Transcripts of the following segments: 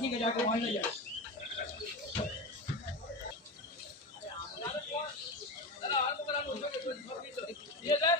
ঠিক আছে হয়ে যাবে ये ले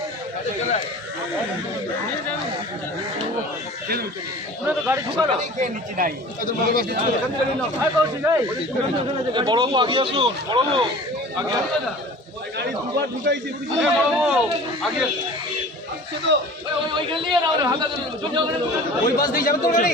বড়বাবু আগে আসুন বড়বাবু আগে আগে ওই পাশ দিয়ে যাবে তো গাড়ি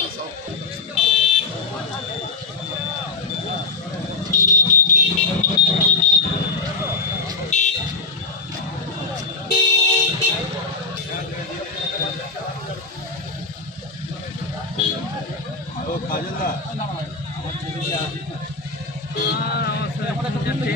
ও কাজল দা আমার হ্যাঁ, ছেলেকে আসবে না আমার ছেলে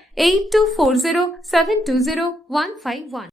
8240720151.